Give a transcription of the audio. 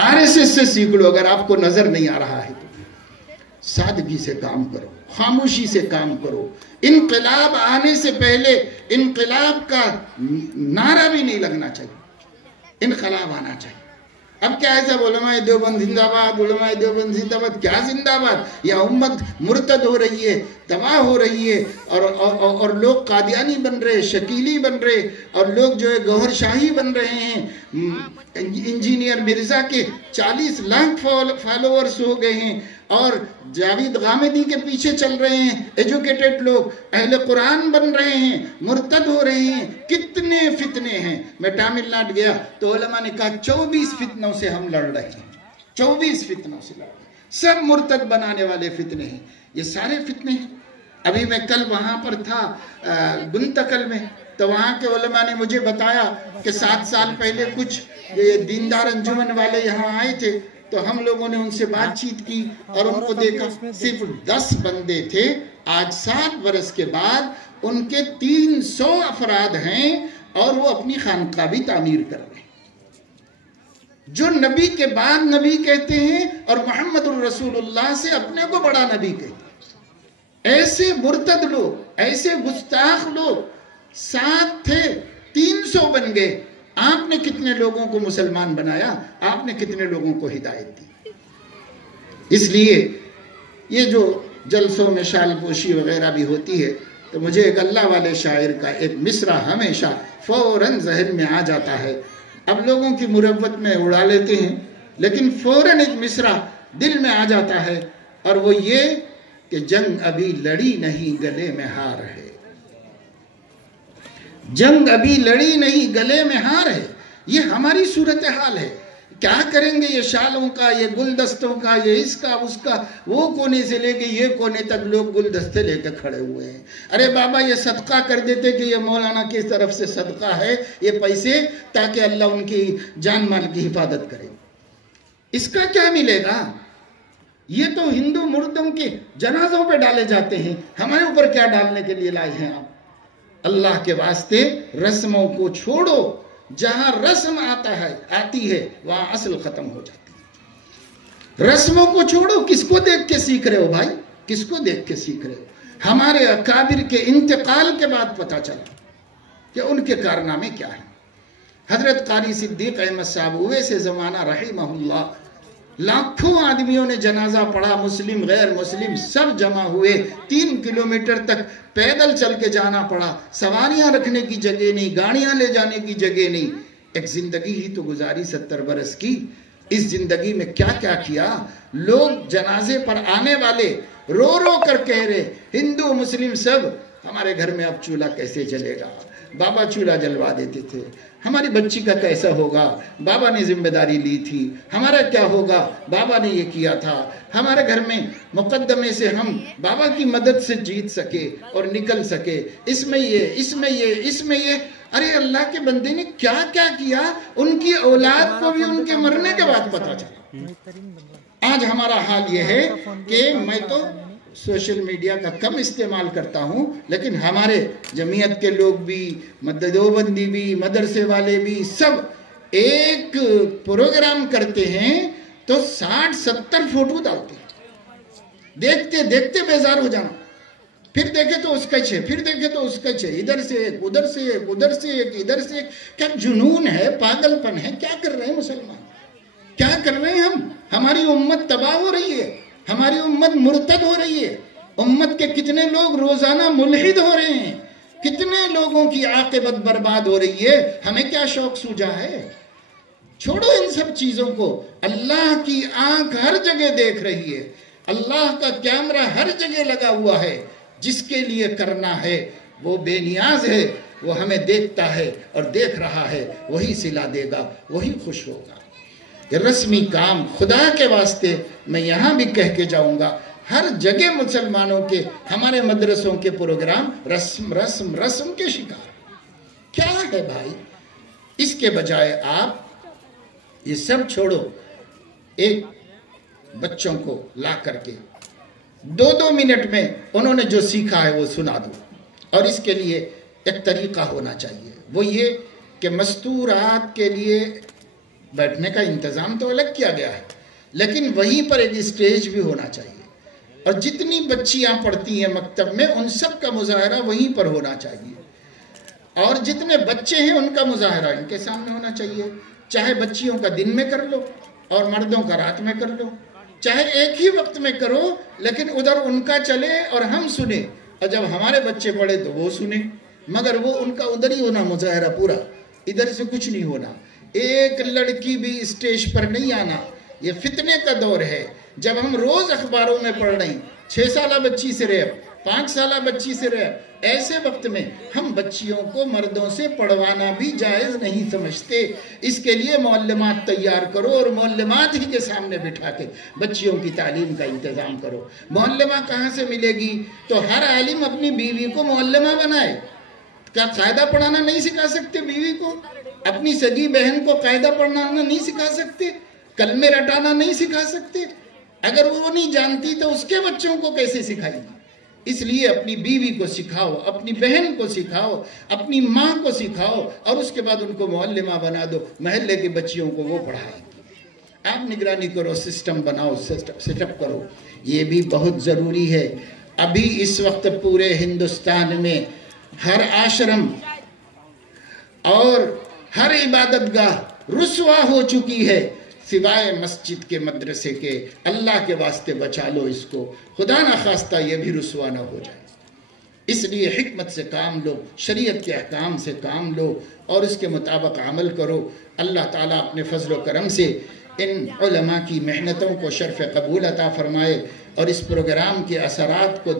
RSS से सीख लो अगर आपको नजर नहीं आ रहा है तो। सादगी से काम करो, खामोशी से काम करो। इनकलाब आने से पहले इनकलाब का नारा भी नहीं लगना चाहिए, इनकलाब आना चाहिए। अब क्या है सब उलमाए देवबंद जिंदाबाद, उलमाए देवबंद जिंदाबाद, क्या जिंदाबाद? या उम्मत मुर्तद हो रही है, तबाह हो रही है, और लोग कादियानी बन रहे, शकीली बन रहे, और लोग जो है गौहर शाही बन रहे हैं। इंजीनियर मिर्जा के 40 लाख फॉलोअर्स हो गए हैं, और जावेद गामिदी के पीछे चल रहे हैं एजुकेटेड लोग, अहले कुरान बन रहे हैं, मुर्तद हो रहे हैं। कितने फितने हैं। मैं तमिलनाडु गया तो उलमा ने कहा 24 फितनों से हम लड़ रहे हैं, 24 फितनों से लड़ रहे हैं, सब मुर्तद बनाने वाले फितने हैं। ये सारे फितने हैं। अभी मैं कल वहां पर था गुंतकल में, तो वहां के उलमा ने मुझे बताया कि 7 साल पहले कुछ ये दीनदार अंजुमन वाले यहाँ आए थे, तो हम लोगों ने उनसे बातचीत की और उनको देखा, सिर्फ 10 बंदे थे। आज 7 बरस के बाद उनके 300 अफराद हैं और वो अपनी खानका भी तामीर कर रहे हैं। जो नबी के बाद नबी कहते हैं और मोहम्मदुर रसूलुल्लाह से अपने को बड़ा नबी कहते हैं। ऐसे मुर्तद लोग, ऐसे गुस्ताख लोग 7 थे, 300 बन गए। आपने कितने लोगों को मुसलमान बनाया, आपने कितने लोगों को हिदायत दी। इसलिए ये जो जलसों में शालपोशी वगैरह भी होती है, तो मुझे एक अल्लाह वाले शायर का एक मिसरा हमेशा फौरन ज़हन में आ जाता है। अब लोगों की मुरब्बत में उड़ा लेते हैं, लेकिन फौरन एक मिसरा दिल में आ जाता है, और वो ये कि जंग अभी लड़ी नहीं गले में हार है। जंग अभी लड़ी नहीं गले में हार है। ये हमारी सूरत हाल है। क्या करेंगे ये शालों का, ये गुलदस्तों का, ये इसका उसका, वो कोने से लेके ये कोने तक लोग गुलदस्ते लेके खड़े हुए हैं। अरे बाबा ये सदका कर देते कि ये मौलाना की तरफ से सदका है, ये पैसे, ताकि अल्लाह उनकी जान माल की हिफाजत करे। इसका क्या मिलेगा? ये तो हिंदू मुर्दों के जनाजों पे डाले जाते हैं, हमारे ऊपर क्या डालने के लिए लाए हैं आप? अल्लाह के वास्ते रस्मों को छोड़ो। जहां रस्म आती है वहां असल खत्म हो जाती है। रस्मों को छोड़ो। किसको देख के सीख रहे हो भाई? किसको देख के सीख रहे हो? हमारे अकाबिर के इंतकाल के बाद पता चला कि उनके कारनामे क्या है। हजरत कारी सिद्दीक अहमद साहब उवैस ज़माना रहिमहुल्लाह, लाखों आदमियों ने जनाजा पढ़ा, मुस्लिम गैर मुस्लिम सब जमा हुए। 3 किलोमीटर तक पैदल चल के जाना पड़ा। सवारियां रखने की जगह नहीं, गाड़ियां ले जाने की जगह नहीं। एक जिंदगी ही तो गुजारी 70 बरस की। इस जिंदगी में क्या क्या किया। लोग जनाजे पर आने वाले रो रो कर कह रहे, हिंदू मुस्लिम सब, हमारे घर में अब चूल्हा कैसे जलेगा। बाबा चूल्हा जलवा देते थे। हमारी बच्ची का कैसा होगा, बाबा ने जिम्मेदारी ली थी। हमारा क्या होगा, बाबा ने ये किया था। हमारे घर में मुकद्दमे से हम बाबा की मदद से जीत सके और निकल सके। इसमें ये, इसमें ये, इसमें ये। अरे अल्लाह के बंदे ने क्या क्या किया। उनकी औलाद को भी उनके मरने के बाद पता चला। आज हमारा हाल ये है कि मैं तो सोशल मीडिया का कम इस्तेमाल करता हूँ, लेकिन हमारे जमीयत के लोग भी, देवबंदी भी, मदरसे वाले भी, सब एक प्रोग्राम करते हैं तो 60-70 फोटो डालते हैं। देखते देखते बेजार हो जाना। फिर देखे तो उसका है, फिर देखे तो उसका है, इधर से एक, उधर से एक, उधर से एक, इधर से एक। क्या जुनून है, पागलपन है। क्या कर रहे हैं मुसलमान, क्या कर रहे हैं हम? हमारी उम्मत तबाह हो रही है, हमारी उम्मत मुर्तद हो रही है। उम्मत के कितने लोग रोजाना मुल्हिद हो रहे हैं, कितने लोगों की आकिबत बर्बाद हो रही है। हमें क्या शौक सूझा है? छोड़ो इन सब चीजों को। अल्लाह की आंख हर जगह देख रही है, अल्लाह का कैमरा हर जगह लगा हुआ है। जिसके लिए करना है वो बेनियाज है, वो हमें देखता है और देख रहा है, वही सिला देगा, वही खुश होगा। ये रस्मी काम खुदा के वास्ते मैं यहाँ भी कह के जाऊंगा, हर जगह मुसलमानों के, हमारे मदरसों के प्रोग्राम रस्म रस्म रस्म के शिकार। क्या है भाई? इसके बजाय आप ये सब छोड़ो, एक बच्चों को ला करके 2-2 मिनट में उन्होंने जो सीखा है वो सुना दो। और इसके लिए एक तरीका होना चाहिए, वो ये कि मस्तूरात के लिए بیٹھنے کا انتظام تو الگ کیا گیا ہے، لیکن وہیں پر ایک اسٹیج بھی ہونا چاہیے، اور جتنی بچیاں پڑھتی ہیں مکتب میں ان سب کا مظاہرہ وہیں پر ہونا چاہیے، اور جتنے بچے ہیں ان کا مظاہرہ ان کے سامنے ہونا چاہیے، چاہے بچیوں کا دن میں کر لو اور مردوں کا رات میں کر لو، چاہے ایک ہی وقت میں کرو، لیکن ادھر ان کا چلے اور ہم سنیں، اور جب ہمارے بچے پڑھے تو وہ سنیں، مگر وہ ان کا ادھر ہی ہونا مظاہرہ پورا، ادھر سے کچھ نہیں ہونا۔ ایک لڑکی بھی اسٹیج پر نہیں آنا، یہ فتنے کا دور ہے۔ جب ہم روز اخباروں میں پڑھ رہے ہیں 6 سالہ بچی سے ریپ، 5 سالہ بچی سے ریپ، ایسے وقت میں ہم بچیوں کو مردوں سے پڑھوانا بھی جائز نہیں سمجھتے۔ اس کے لیے معلمات تیار کرو اور معلمات ہی کے سامنے بٹھا کے بچیوں کی تعلیم کا انتظام کرو۔ معلمہ کہاں سے ملے گی؟ تو ہر عالم اپنی بیوی کو معلمہ بنائے۔ کیا قاعدہ پڑھانا نہیں سکھا سکتے بیوی کو؟ اپنی سگی بہن کو قاعدہ پڑھانا نہیں سکھا سکتے؟ کلمے رٹانا نہیں سکھا سکتے؟ اگر وہ نہیں جانتی تو اس کے بچوں کو کیسے سکھائے گی؟ اس لیے اپنی بیوی کو سکھاؤ، اپنی بہن کو سکھاؤ، اپنی ماں کو سکھاؤ، اور اس کے بعد ان کو معلمہ بنا دو، محلے کی بچیوں کو وہ پڑھائیں گی۔ آپ نگرانی کرو، سسٹم بناؤ، سیٹ اپ کرو، یہ بھی بہت ضروری ہے۔ ابھی اس وقت پورے ہندوستان میں ہر آشرم اور ہر عبادت گاہ رسوا ہو چکی ہے، سوائے مسجد کے، مدرسے کے۔ اللہ کے واسطے بچا لو اس کو، خدا نہ خواستہ یہ بھی رسوا نہ ہو جائے۔ اس لیے حکمت سے کام لو، شریعت کے احکام سے کام لو اور اس کے مطابق عمل کرو۔ اللہ تعالیٰ اپنے فضل و کرم سے ان علماء کی محنتوں کو شرف قبول عطا فرمائے اور اس پروگرام کے اثرات کو